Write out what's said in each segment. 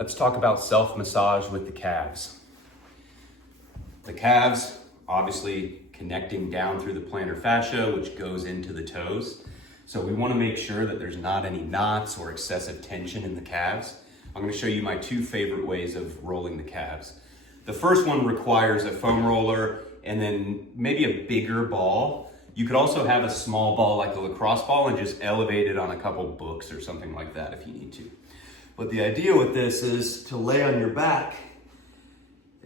Let's talk about self-massage with the calves. The calves, obviously connecting down through the plantar fascia, which goes into the toes. So we want to make sure that there's not any knots or excessive tension in the calves. I'm going to show you my two favorite ways of rolling the calves. The first one requires a foam roller and then maybe a bigger ball. You could also have a small ball like a lacrosse ball and just elevate it on a couple books or something like that if you need to. But the idea with this is to lay on your back,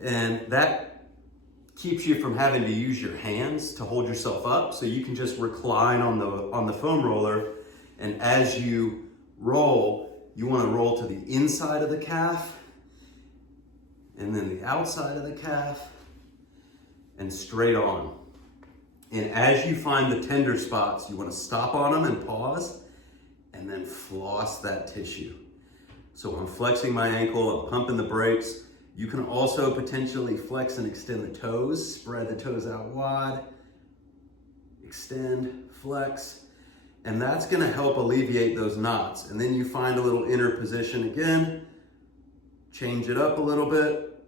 and that keeps you from having to use your hands to hold yourself up. So you can just recline on the foam roller, and as you roll, you want to roll to the inside of the calf and then the outside of the calf and straight on. And as you find the tender spots, you want to stop on them and pause and then floss that tissue. So I'm flexing my ankle, I'm pumping the brakes. You can also potentially flex and extend the toes, spread the toes out wide, extend, flex, and that's gonna help alleviate those knots. And then you find a little inner position again, change it up a little bit,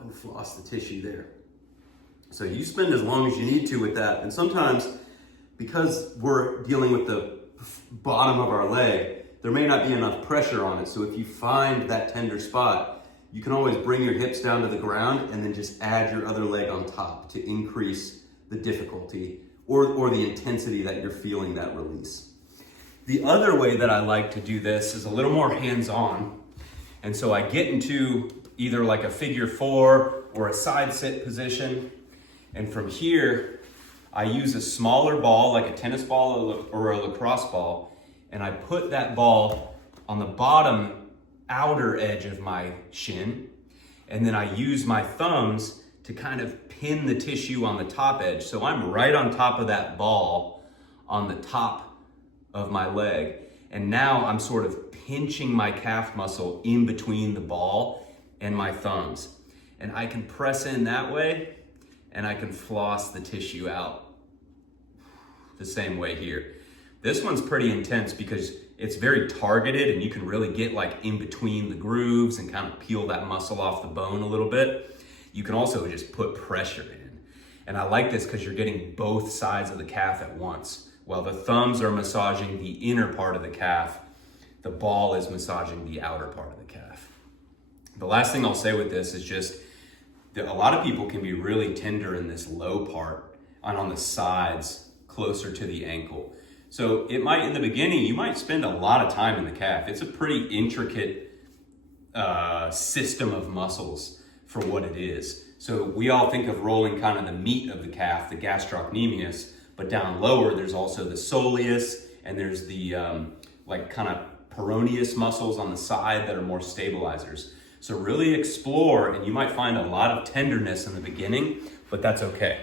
and floss the tissue there. So you spend as long as you need to with that. And sometimes, because we're dealing with the bottom of our leg, there may not be enough pressure on it. So if you find that tender spot, you can always bring your hips down to the ground and then just add your other leg on top to increase the difficulty or the intensity that you're feeling that release. The other way that I like to do this is a little more hands-on. And so I get into either like a figure four or a side sit position. And from here, I use a smaller ball, like a tennis ball or a lacrosse ball, and I put that ball on the bottom outer edge of my shin, and then I use my thumbs to kind of pin the tissue on the top edge. So I'm right on top of that ball on the top of my leg. And now I'm sort of pinching my calf muscle in between the ball and my thumbs. And I can press in that way, and I can floss the tissue out the same way here. This one's pretty intense because it's very targeted and you can really get like in between the grooves and kind of peel that muscle off the bone a little bit. You can also just put pressure in. And I like this because you're getting both sides of the calf at once. While the thumbs are massaging the inner part of the calf, the ball is massaging the outer part of the calf. The last thing I'll say with this is just that a lot of people can be really tender in this low part and on the sides closer to the ankle. So it might, in the beginning, you might spend a lot of time in the calf. It's a pretty intricate system of muscles for what it is. So we all think of rolling kind of the meat of the calf, the gastrocnemius, but down lower, there's also the soleus, and there's the like kind of peroneus muscles on the side that are more stabilizers. So really explore, and you might find a lot of tenderness in the beginning, but that's okay.